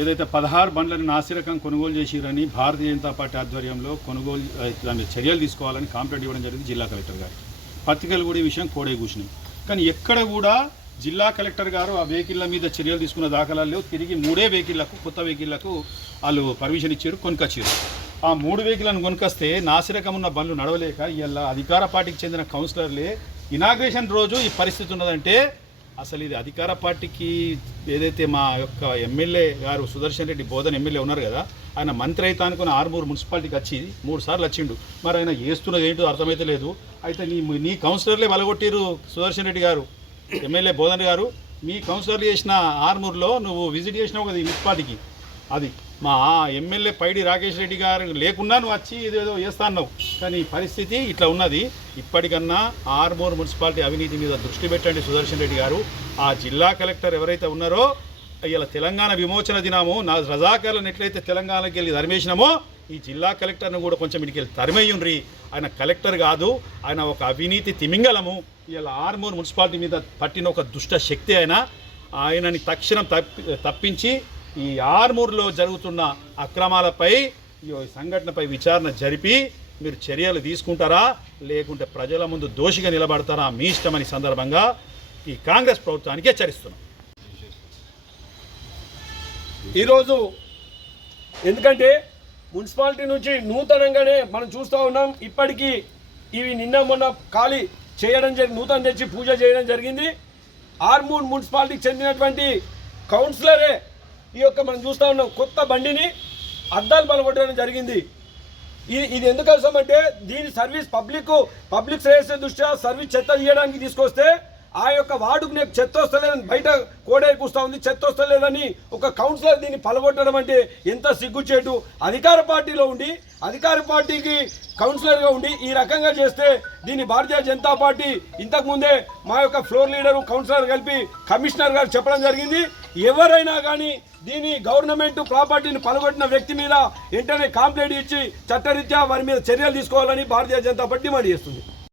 ఏదైతే పదహారు బండ్లను నాసిరకం కొనుగోలు చేసిరని భారతీయ జనతా పార్టీ ఆధ్వర్యంలో కొనుగోలు దాని చర్యలు తీసుకోవాలని కాంప్లైంట్ ఇవ్వడం జరిగింది జిల్లా కలెక్టర్ గారికి పత్రికలు కూడా ఈ విషయం కోడే కూర్చున్నాయి కానీ ఎక్కడ కూడా జిల్లా కలెక్టర్ గారు ఆ వెహికల్ల మీద చర్యలు తీసుకున్న దాఖలాలు లేవు తిరిగి మూడే వెహికల్లకు కొత్త వెహికల్లకు వాళ్ళు పర్మిషన్ ఇచ్చారు కొనుకొచ్చారు ఆ మూడు వెహికల్ను కొనుకొస్తే నాసిరకం ఉన్న బండ్లు నడవలేక ఇలా అధికార పార్టీకి చెందిన కౌన్సిలర్లే ఇనాగ్రేషన్ రోజు ఈ పరిస్థితి ఉన్నదంటే అసలు ఇది అధికార పార్టీకి ఏదైతే మా యొక్క ఎమ్మెల్యే గారు సుదర్శన్ రెడ్డి బోధన ఎమ్మెల్యే ఉన్నారు కదా ఆయన మంత్రి అయితే అనుకున్న ఆర్మూరు మున్సిపాలిటీకి వచ్చి మూడు సార్లు వచ్చిండు మరి ఆయన చేస్తున్నది ఏంటో అర్థమైతే లేదు అయితే నీ నీ కౌన్సిలర్లే వెలగొట్టిరు సుదర్శన్ రెడ్డి గారు ఎమ్మెల్యే బోధన్ గారు మీ కౌన్సిలర్లు చేసిన ఆర్మూర్లో నువ్వు విజిట్ చేసినావు కదా ఈ మున్సిపాలిటీకి అది మా ఎమ్మెల్యే పైడి రాకేష్ రెడ్డి గారు లేకుండా నువ్వు వచ్చి ఇదేదో చేస్తాన్నావు కానీ పరిస్థితి ఇట్లా ఉన్నది ఇప్పటికన్నా ఆర్మూర్ మున్సిపాలిటీ అవినీతి మీద దృష్టి పెట్టండి సుదర్శన్ రెడ్డి గారు ఆ జిల్లా కలెక్టర్ ఎవరైతే ఉన్నారో ఇలా తెలంగాణ విమోచన దినము నా రజాకర్లను ఎట్లయితే తెలంగాణకి వెళ్ళి ధర్మేసినామో ఈ జిల్లా కలెక్టర్ను కూడా కొంచెం ఇంటికి వెళ్ళి తరిమయ్యుండ్రి ఆయన కలెక్టర్ కాదు ఆయన ఒక అవినీతి తిమింగలము ఇలా ఆర్మూర్ మున్సిపాలిటీ మీద పట్టిన ఒక దుష్ట శక్తి ఆయన ఆయనని తక్షణం తప్పి తప్పించి ఈ ఆర్మూర్లో జరుగుతున్న అక్రమాలపై ఈ సంఘటనపై విచారణ జరిపి మీరు చర్యలు తీసుకుంటారా లేకుంటే ప్రజల ముందు దోషిగా నిలబడతారా మీ ఇష్టమని సందర్భంగా ఈ కాంగ్రెస్ ప్రభుత్వానికి హెచ్చరిస్తున్నాం ఈరోజు ఎందుకంటే మున్సిపాలిటీ నుంచి నూతనంగానే మనం చూస్తూ ఉన్నాం ఇప్పటికీ ఇవి నిన్న మొన్న ఖాళీ చేయడం జరిగి నూతన తెచ్చి పూజ చేయడం జరిగింది ఆర్మూర్ మున్సిపాలిటీకి చెందినటువంటి కౌన్సిలరే ఈ యొక్క మనం చూస్తూ ఉన్నాం కొత్త బండిని అద్దాలు పలగొట్టడం జరిగింది ఇది ఇది ఎందుకోసం అంటే దీని సర్వీస్ పబ్లిక్ పబ్లిక్ శ్రేయస్ దృష్ట్యా సర్వీస్ చెత్త తీయడానికి తీసుకొస్తే ఆ యొక్క వార్డుకు నీకు చెత్త వస్తలేదని బయట కోడే కూస్తా ఉంది చెత్త వస్తలేదని ఒక కౌన్సిలర్ దీన్ని పలగొట్టడం అంటే ఎంత సిగ్గుచేటు అధికార పార్టీలో ఉండి అధికార పార్టీకి కౌన్సిలర్గా ఉండి ఈ రకంగా చేస్తే దీన్ని భారతీయ జనతా పార్టీ ఇంతకుముందే మా యొక్క ఫ్లోర్ లీడరు కౌన్సిలర్ కలిపి కమిషనర్ గారు చెప్పడం జరిగింది ఎవరైనా కానీ దీని గవర్నమెంట్ ప్రాపర్టీని పలగొట్టిన వ్యక్తి మీద వెంటనే కాంప్లైంట్ ఇచ్చి చట్టరీత్యా వారి మీద చర్యలు తీసుకోవాలని భారతీయ జనతా పార్టీ డిమాండ్ చేస్తుంది